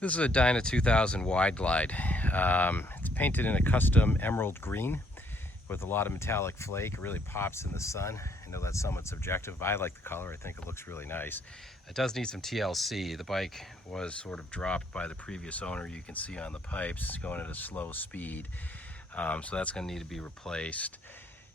This is a DYNA 2000 Wide Glide. It's painted in a custom emerald green with a lot of metallic flake. It really pops in the sun. I know that's somewhat subjective, but I like the color. I think it looks really nice. It does need some TLC. The bike was sort of dropped by the previous owner. You can see on the pipes going at a slow speed. So that's going to need to be replaced.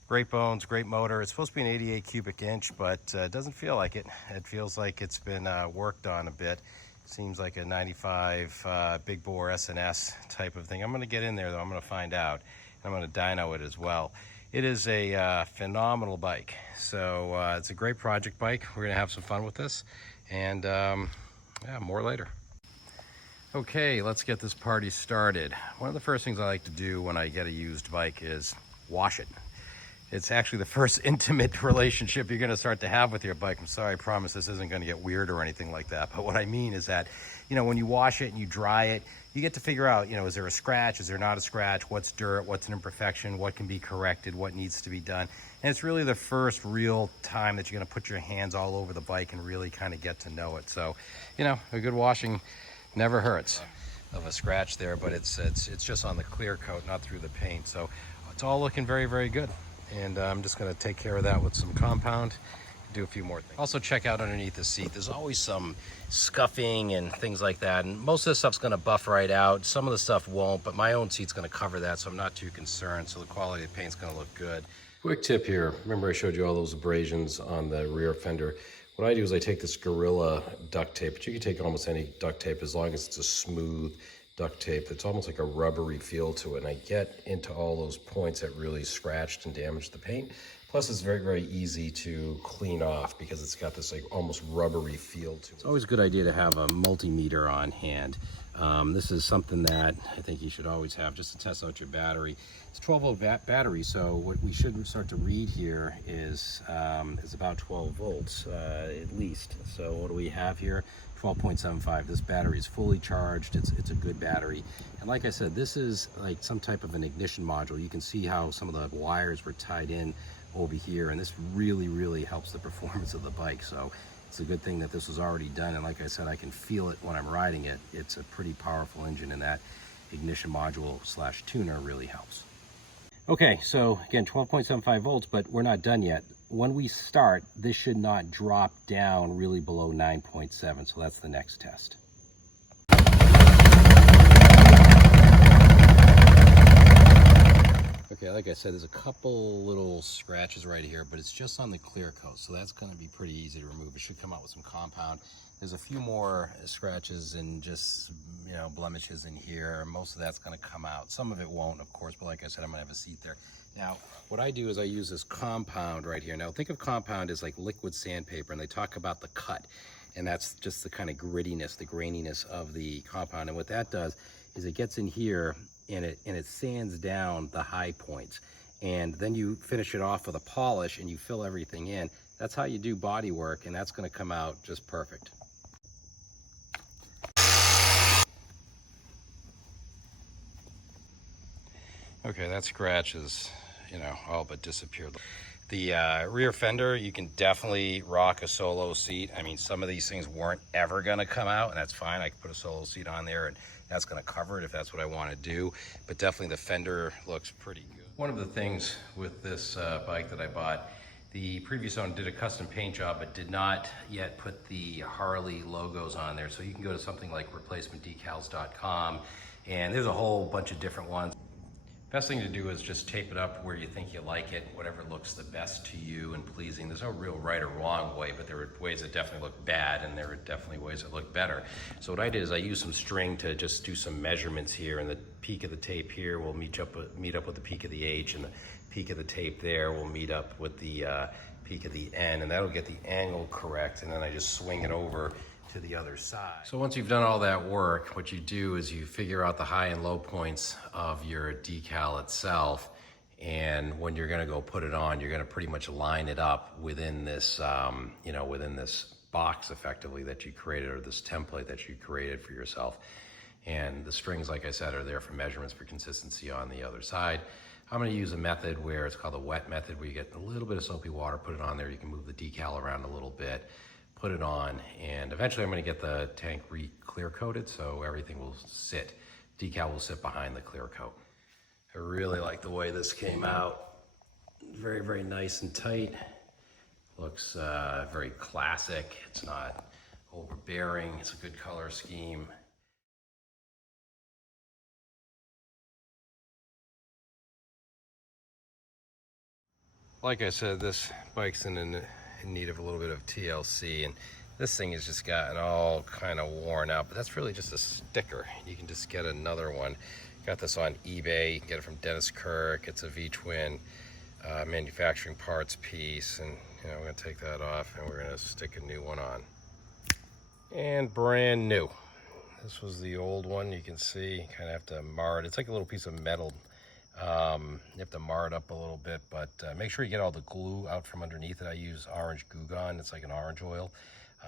Great bones, great motor. It's supposed to be an 88 cubic inch, but it doesn't feel like it. It feels like it's been worked on a bit. Seems like a 95 big bore SNS type of thing. I'm going to get in there though. I'm going to find out. I'm going to dyno it as well. It is a phenomenal bike. So it's a great project bike. We're going to have some fun with this, and yeah, more later. Okay, let's get this party started. One of the first things I like to do when I get a used bike is wash it. It's actually the first intimate relationship you're going to start to have with your bike. I'm sorry, I promise this isn't going to get weird or anything like that. But what I mean is that, you know, when you wash it and you dry it, you get to figure out, you know, is there a scratch? Is there not a scratch? What's dirt? What's an imperfection? What can be corrected? What needs to be done? And it's really the first real time that you're going to put your hands all over the bike and really kind of get to know it. So, you know, a good washing never hurts. Of a scratch there, but it's just on the clear coat, not through the paint. So it's all looking very, very good. And I'm just going to take care of that with some compound, do a few more things. Also check out underneath the seat. There's always some scuffing and things like that, and most of the stuff's going to buff right out. Some of the stuff won't, but my own seat's going to cover that, so I'm not too concerned. So the quality of the paint's going to look good. Quick tip here. Remember I showed you all those abrasions on the rear fender? What I do is I take this Gorilla duct tape, but you can take almost any duct tape as long as it's a smooth duct tape that's almost like a rubbery feel to it, and I get into all those points that really scratched and damaged the paint. Plus it's very, very easy to clean off because it's got this like almost rubbery feel to it. It's always a good idea to have a multimeter on hand. This is something that I think you should always have just to test out your battery. It's a 12 volt battery, so what we should start to read here is about 12 volts at least. So what do we have here? 12.75. This battery is fully charged. It's a good battery. And like I said, this is like some type of an ignition module. You can see how some of the wires were tied in over here, and this really, really helps the performance of the bike. So it's a good thing that this was already done, and like I said, I can feel it when I'm riding it. It's a pretty powerful engine, and that ignition module slash tuner really helps. Okay, so again, 12.75 volts, but we're not done yet. When we start, this should not drop down really below 9.7, so that's the next test. Okay, like I said, there's a couple little scratches right here, but it's just on the clear coat, so that's going to be pretty easy to remove. It should come out with some compound. There's a few more scratches and just, you know, blemishes in here. Most of that's going to come out. Some of it won't, of course, but like I said, I'm going to have a seat there. Now, what I do is I use this compound right here. Now, think of compound as like liquid sandpaper, and they talk about the cut, and that's just the kind of grittiness, the graininess of the compound. And what that does is it gets in here and it sands down the high points, and then you finish it off with a polish and you fill everything in. That's how you do body work, and that's going to come out just perfect. Okay, that scratch is, you know, all but disappeared. The rear fender, you can definitely rock a solo seat. I mean, some of these things weren't ever going to come out, and that's fine. I can put a solo seat on there, and that's going to cover it if that's what I want to do. But definitely the fender looks pretty good. One of the things with this bike that I bought, the previous owner did a custom paint job, but did not yet put the Harley logos on there. So you can go to something like replacementdecals.com, and there's a whole bunch of different ones. Best thing to do is just tape it up where you think you like it, whatever looks the best to you and pleasing. There's no real right or wrong way, but there are ways that definitely look bad, and there are definitely ways that look better. So what I did is I used some string to just do some measurements here, and the peak of the tape here will meet up with the peak of the H, and the peak of the tape there will meet up with the peak of the N, and that'll get the angle correct, and then I just swing it over to the other side. So once you've done all that work, what you do is you figure out the high and low points of your decal itself, and when you're going to go put it on, you're going to pretty much line it up within this, you know, within this box effectively that you created, or this template that you created for yourself. And the strings, like I said, are there for measurements for consistency on the other side. I'm going to use a method where it's called the wet method, where you get a little bit of soapy water, put it on there, you can move the decal around a little bit, put it on, and eventually I'm going to get the tank clear coated so everything will sit. Decal will sit behind the clear coat. I really like the way this came out. Very, very nice and tight. Looks very classic. It's not overbearing. It's a good color scheme. Like I said, this bike's in need of a little bit of TLC, and this thing has just gotten all kind of worn out, but that's really just a sticker. You can just get another one. Got this on eBay. You can get it from Dennis Kirk. It's a V-twin manufacturing parts piece, and you know, we're gonna take that off and we're gonna stick a new one on. And brand new. This was the old one. You can see, you kind of have to mar it. It's like a little piece of metal. You have to mar it up a little bit, but make sure you get all the glue out from underneath it. I use orange Goo Gone. It's like an orange oil.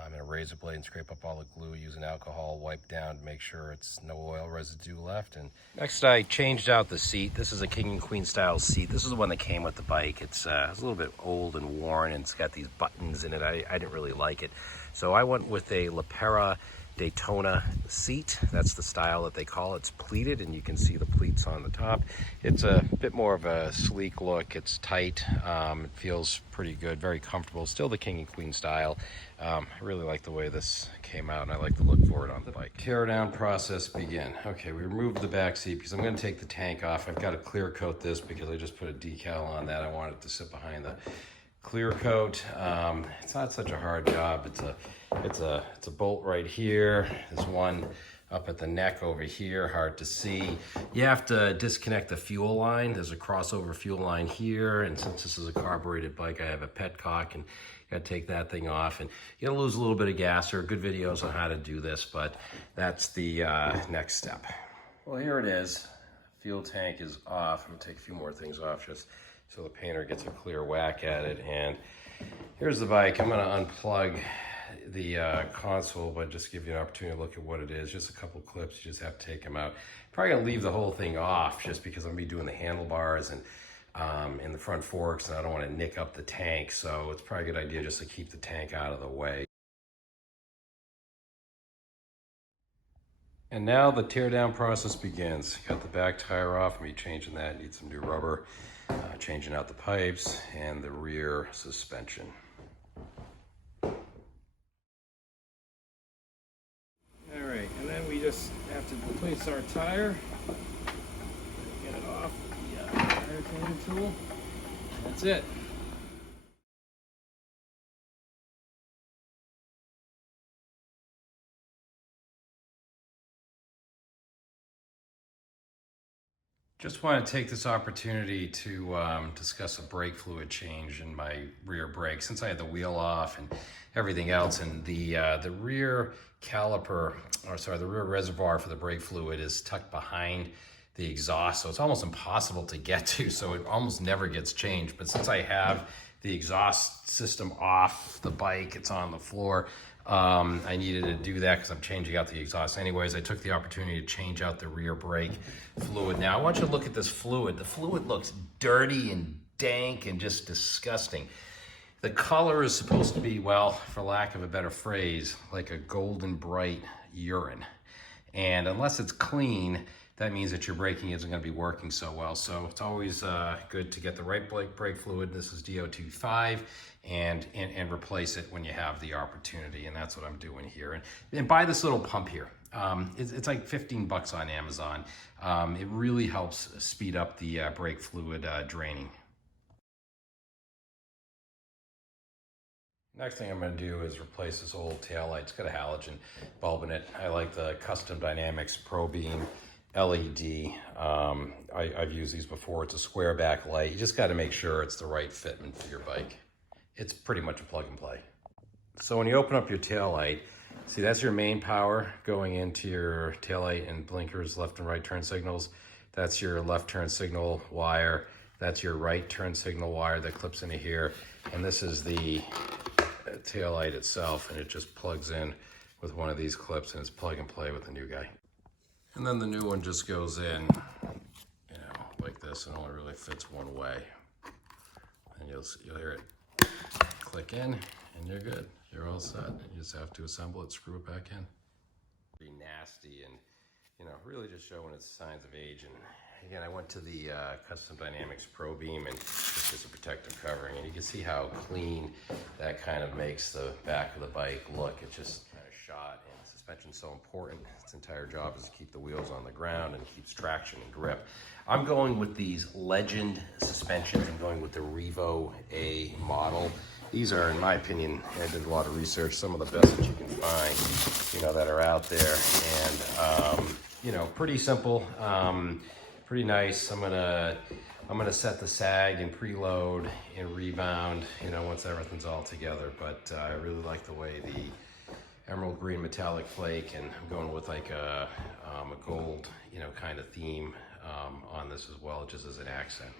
And a razor blade, and scrape up all the glue using alcohol, wipe down to make sure it's no oil residue left. And next, I changed out the seat. This is a king and queen style seat. This is the one that came with the bike. It's a little bit old and worn, and it's got these buttons in it. I didn't really like it, so I went with a LaPera Daytona seat. That's the style that they call it. It's pleated, and you can see the pleats on the top. It's a bit more of a sleek look. It's tight. It feels pretty good, very comfortable. Still the king and queen style. I really like the way this came out, and I like the look for it on the bike. Tear down process begin. Okay, we removed the back seat because I'm going to take the tank off. I've got to clear coat this because I just put a decal on that. I want it to sit behind the clear coat. It's not such a hard job. It's a bolt right here. There's one up at the neck over here, hard to see. You have to disconnect the fuel line. There's a crossover fuel line here, and since this is a carbureted bike, I have a petcock, and you gotta take that thing off, and you gotta lose a little bit of gas. There are good videos on how to do this, but that's the next step. Well, here it is. Fuel tank is off. I'm gonna take a few more things off just so the painter gets a clear whack at it. And here's the bike. I'm gonna unplug the console, but just give you an opportunity to look at what it is. Just a couple clips, you just have to take them out. Probably gonna leave the whole thing off just because I'm gonna be doing the handlebars and the front forks, and I don't want to nick up the tank, so it's probably a good idea just to keep the tank out of the way. And now the teardown process begins. Got the back tire off, me changing that, need some new rubber, changing out the pipes and the rear suspension. Alright, and then we just have to replace our tire. Get it off the tire cleaning tool. That's it. Just want to take this opportunity to discuss a brake fluid change in my rear brake. Since I had the wheel off and everything else, and the rear caliper, or sorry, the rear reservoir for the brake fluid is tucked behind the exhaust, so it's almost impossible to get to, so it almost never gets changed. But since I have the exhaust system off the bike, it's on the floor, I needed to do that because I'm changing out the exhaust anyways. I took the opportunity to change out the rear brake fluid. Now I want you to look at this fluid. The fluid looks dirty and dank and just disgusting. The color is supposed to be, well, for lack of a better phrase, like a golden bright urine. And unless it's clean, that means that your braking isn't going to be working so well. So it's always good to get the right brake fluid. This is DO25, and replace it when you have the opportunity. And that's what I'm doing here. And buy this little pump here. It's like 15 bucks on Amazon. It really helps speed up the brake fluid draining. Next thing I'm going to do is replace this old taillight. It's got a halogen bulb in it. I like the Custom Dynamics Pro Beam LED. I've used these before. It's a square back light. You just got to make sure it's the right fitment for your bike. It's pretty much a plug and play. So when you open up your taillight, see, that's your main power going into your taillight and blinkers, left and right turn signals. That's your left turn signal wire. That's your right turn signal wire that clips into here. And this is the taillight itself, and it just plugs in with one of these clips, and it's plug and play with the new guy. And then the new one just goes in, you know, like this, and only really fits one way. And you'll hear it click in, and you're good. you're all set. You just have to assemble it, screw it back in. Pretty nasty and, you know, really just showing its signs of age. And again, I went to the Custom Dynamics Pro Beam, and this is a protective covering, and you can see how clean that kind of makes the back of the bike look. It's just kind of shot, and suspension's so important. Its entire job is to keep the wheels on the ground and keeps traction and grip. I'm going with these Legend suspensions. I'm going with the Revo A model. These are, in my opinion, I did a lot of research, some of the best that you can find, you know, that are out there. And, you know, pretty simple, pretty nice. I'm gonna set the sag and preload and rebound, you know, once everything's all together. But I really like the way the emerald green metallic flake, and I'm going with like a gold, you know, kind of theme on this as well, just as an accent.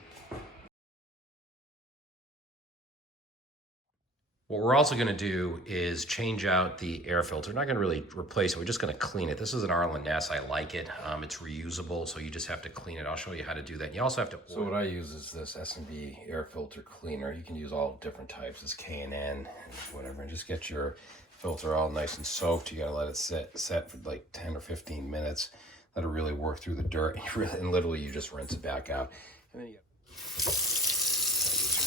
What we're also going to do is change out the air filter. We're not going to really replace it. We're just going to clean it. This is an Arlen Ness. I like it. It's reusable, so you just have to clean it. I'll show you how to do that. You also have to... So what I use is this S&B air filter cleaner. You can use all different types. This K&N and whatever. And just get your filter all nice and soaked. You got to let it set for like 10 or 15 minutes. Let it really work through the dirt. And literally you just rinse it back out. And then you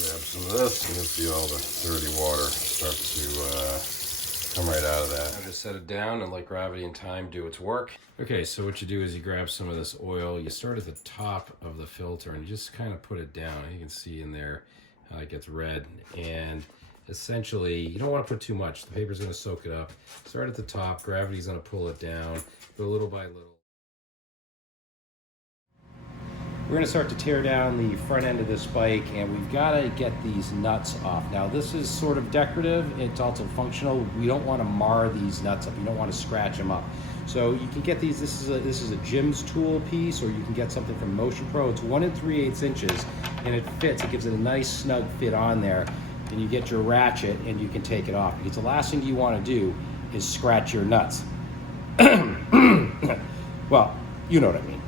grab some of this, and you'll see all the dirty water start to come right out of that. I just set it down and let gravity and time do its work. Okay, so what you do is you grab some of this oil, you start at the top of the filter and you just kind of put it down. You can see in there how it gets red, and essentially you don't want to put too much. The paper's going to soak it up. Start at the top, gravity's going to pull it down, go little by little. We're going to start to tear down the front end of this bike, and we've got to get these nuts off. Now this is sort of decorative, it's also functional. We don't want to mar these nuts up, you don't want to scratch them up. So you can get these, this is a Jim's tool piece, or you can get something from Motion Pro. It's 1 3/8 inches, and it fits, it gives it a nice snug fit on there. And you get your ratchet and you can take it off, because the last thing you want to do is scratch your nuts. Well, you know what I mean.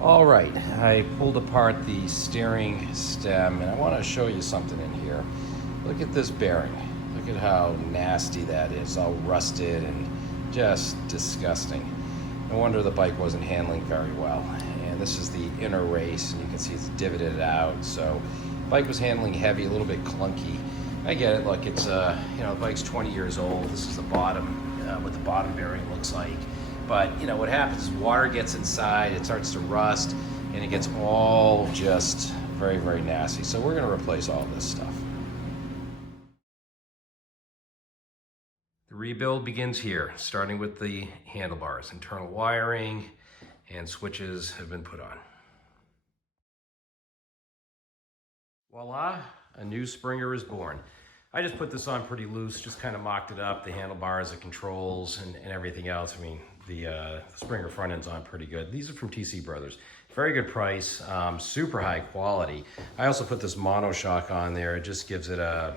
All right, I pulled apart the steering stem, and I want to show you something in here. Look at this bearing. Look at how nasty that is, all rusted and just disgusting. No wonder the bike wasn't handling very well. And this is the inner race, and you can see it's divoted out. So the bike was handling heavy, a little bit clunky. I get it, look, it's, you know, the bike's 20 years old. This is the bottom, what the bottom bearing looks like. But, you know, what happens is water gets inside, it starts to rust, and it gets all just very, very nasty. So we're going to replace all this stuff. The rebuild begins here, starting with the handlebars. Internal wiring and switches have been put on. Voila, a new Springer is born. I just put this on pretty loose, just kind of mocked it up, the handlebars, the controls, and everything else. I mean, the Springer front end's on pretty good. These are from TC Brothers. Very good price, super high quality. I also put this monoshock on there. It just gives it a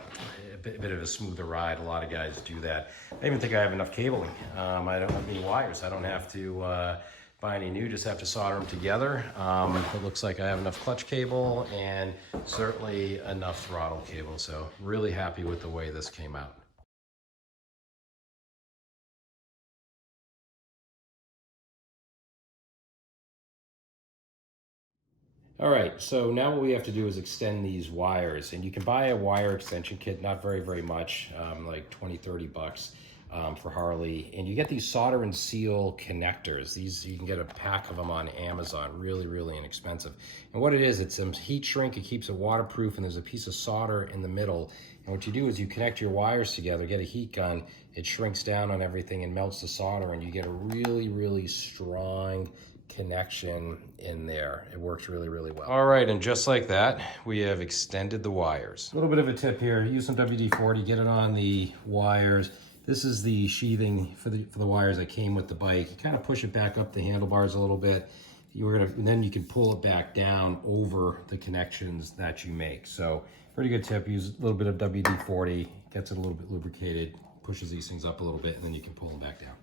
bit of a smoother ride. A lot of guys do that. I even think I have enough cabling. I don't have any wires. I don't have to buy any new, just have to solder them together. It looks like I have enough clutch cable and certainly enough throttle cable. So really happy with the way this came out. All right, so now what we have to do is extend these wires, and you can buy a wire extension kit, not very, very much, like 20, 30 bucks for Harley. And you get these solder and seal connectors. These, you can get a pack of them on Amazon, really, really inexpensive. And what it is, it's some heat shrink, it keeps it waterproof, and there's a piece of solder in the middle. And what you do is you connect your wires together, get a heat gun, it shrinks down on everything and melts the solder, and you get a really, really strong connection in there. It works really, really well. All right, and just like that, we have extended the wires. A little bit of a tip here, use some WD-40, get it on the wires. This is the sheathing for the wires that came with the bike. You kind of push it back up the handlebars a little bit. And then you can pull it back down over the connections that you make. So pretty good tip. Use a little bit of WD-40, gets it a little bit lubricated, pushes these things up a little bit, and then you can pull them back down.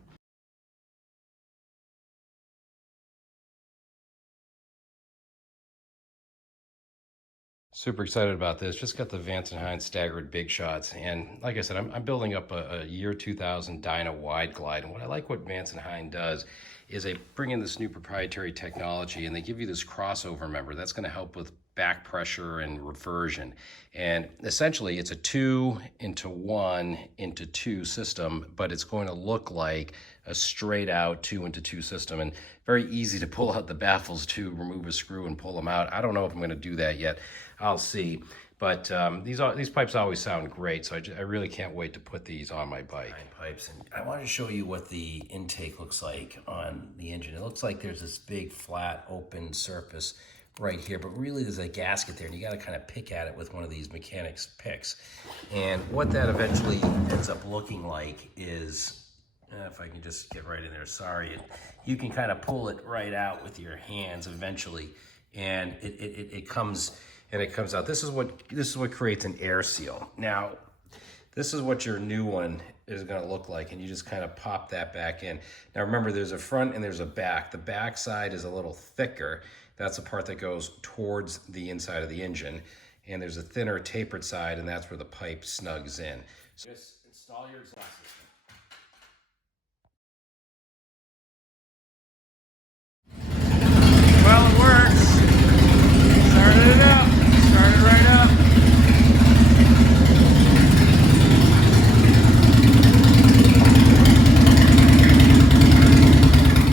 Super excited about this. Just got the Vance & Hines staggered big shots. And like I said, I'm building up a year 2000 DYNA wide glide. And what I like what Vance & Hines does is they bring in this new proprietary technology and they give you this crossover member that's going to help with back pressure and reversion. And essentially it's a 2 into 1 into 2 system, but it's going to look like a straight out 2 into 2 system, and very easy to pull out the baffles to remove a screw and pull them out. I don't know if I'm going to do that yet. I'll see. But these pipes always sound great, so I really can't wait to put these on my bike. Pipes, and I want to show you what the intake looks like on the engine. It looks like there's this big flat open surface right here, but really there's a gasket there, and you got to kind of pick at it with one of these mechanics picks. And what that eventually ends up looking like is, if I can just get right in there, sorry, you can kind of pull it right out with your hands eventually, and it comes out. This is what creates an air seal. Now, this is what your new one is going to look like, and you just kind of pop that back in. Now remember, there's a front and there's a back. The back side is a little thicker. That's the part that goes towards the inside of the engine. And there's a thinner tapered side, and that's where the pipe snugs in. So just install your exhaust system. Well, it works. Started it up. Started right up.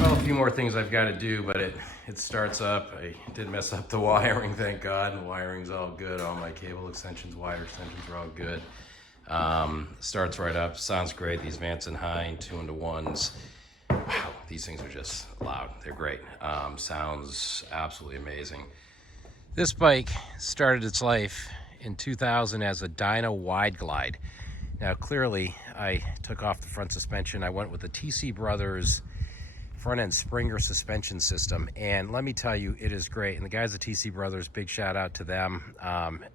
Well, a few more things I've got to do, but it starts up. I did mess up the wiring, thank God. The wiring's all good. All my cable extensions, wire extensions are all good. Starts right up. Sounds great. These Vance & Hines 2 into 1s. Wow, these things are just loud. They're great. Sounds absolutely amazing. This bike started its life in 2000 as a DYNA wide glide. Now, clearly, I took off the front suspension. I went with the TC Brothers front-end Springer suspension system, and let me tell you, it is great. And the guys at TC Brothers, big shout out to them.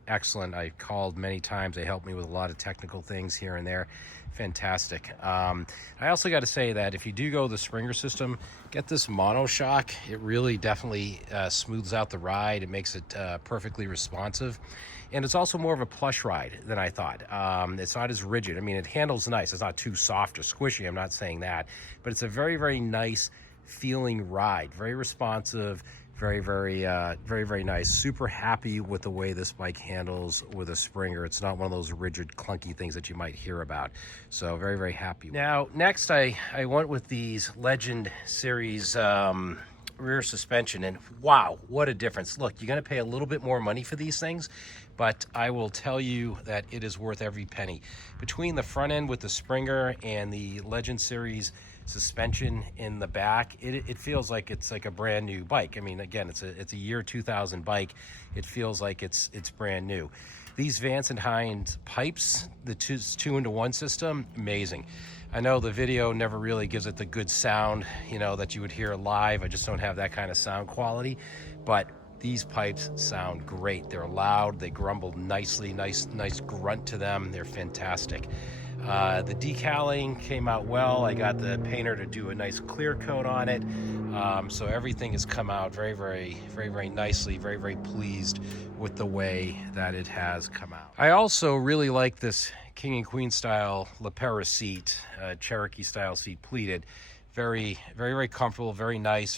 Excellent. I called many times. They helped me with a lot of technical things here and there. Fantastic. I also got to say that if you do go the Springer system, get this monoshock. It really definitely smooths out the ride. It makes it perfectly responsive. And it's also more of a plush ride than I thought. It's not as rigid. I mean, it handles nice. It's not too soft or squishy. I'm not saying that. But it's a very, very nice feeling ride. Very responsive. Very, very nice. Super happy with the way this bike handles with a Springer. It's not one of those rigid, clunky things that you might hear about. So very, very happy. Now, next I went with these Legend Series rear suspension, and wow, what a difference. Look, you're going to pay a little bit more money for these things, but I will tell you that it is worth every penny. Between the front end with the Springer and the Legend Series suspension in the back, it feels like it's like a brand new bike. I mean, again, it's a year 2000 bike. It feels like it's brand new. These Vance & Hines pipes, the 2 into 1 system, amazing. I know the video never really gives it the good sound, you know, that you would hear live. I just don't have that kind of sound quality, but these pipes sound great. They're loud, they grumble nicely, nice grunt to them. They're fantastic. The decaling came out well. I got the painter to do a nice clear coat on it. So everything has come out very nicely. Very pleased with the way that it has come out. I also really like this King and Queen style Lepera seat, Cherokee style seat, pleated. Very comfortable, very nice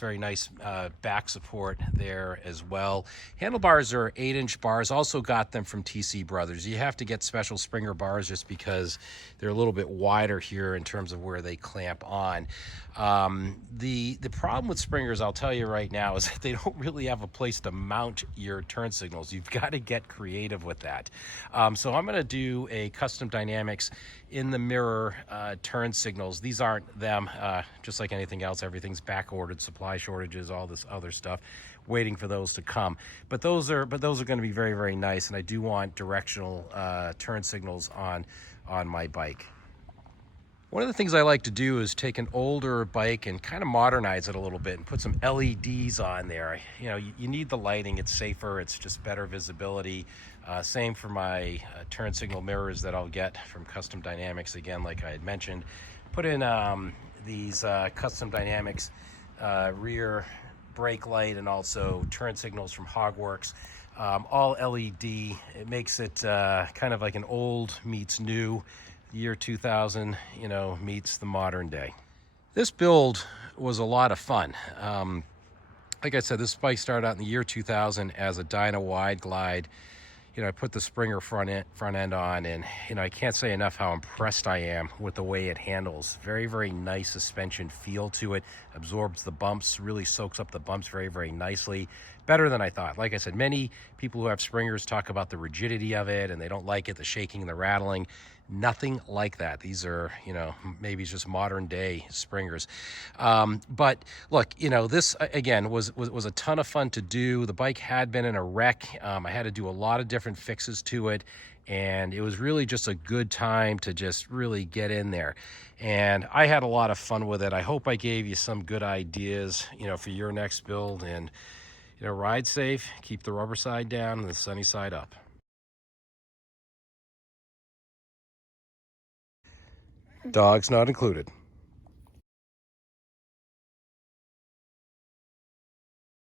back support there as well. Handlebars are 8-inch bars. Also got them from TC Brothers. You have to get special Springer bars just because they're a little bit wider here in terms of where they clamp on. The problem with Springers, I'll tell you right now, is that they don't really have a place to mount your turn signals. You've got to get creative with that. So I'm going to do a custom Dynamics in the mirror turn signals. These aren't them. Just like anything else, everything's back ordered, supply shortages, all this other stuff, waiting for those to come. But those are going to be very nice, and I do want directional turn signals on my bike. One of the things I like to do is take an older bike and kind of modernize it a little bit and put some LEDs on there. You know, you need the lighting, it's safer, it's just better visibility. Same for my turn signal mirrors that I'll get from Custom Dynamics, again, like I had mentioned. Put in these Custom Dynamics rear brake light and also turn signals from Hogworks. All LED. It makes it kind of like an old meets new. Year 2000, you know, meets the modern day. This build was a lot of fun. Like I said, this bike started out in the year 2000 as a DYNA wide glide. You know, I put the Springer front end on, and you know, I can't say enough how impressed I am with the way it handles. Very, very nice suspension feel to it. Absorbs the bumps, really soaks up the bumps very, very nicely. Better than I thought. Like I said, many people who have Springers talk about the rigidity of it, and they don't like it, the shaking and the rattling. Nothing like that. These are, you know, maybe just modern day Springers. But look, you know, this again was a ton of fun to do. The bike had been in a wreck. I had to do a lot of different fixes to it, and it was really just a good time to just really get in there. And I had a lot of fun with it. I hope I gave you some good ideas, you know, for your next build. And you know, ride safe, keep the rubber side down and the sunny side up. Dogs not included.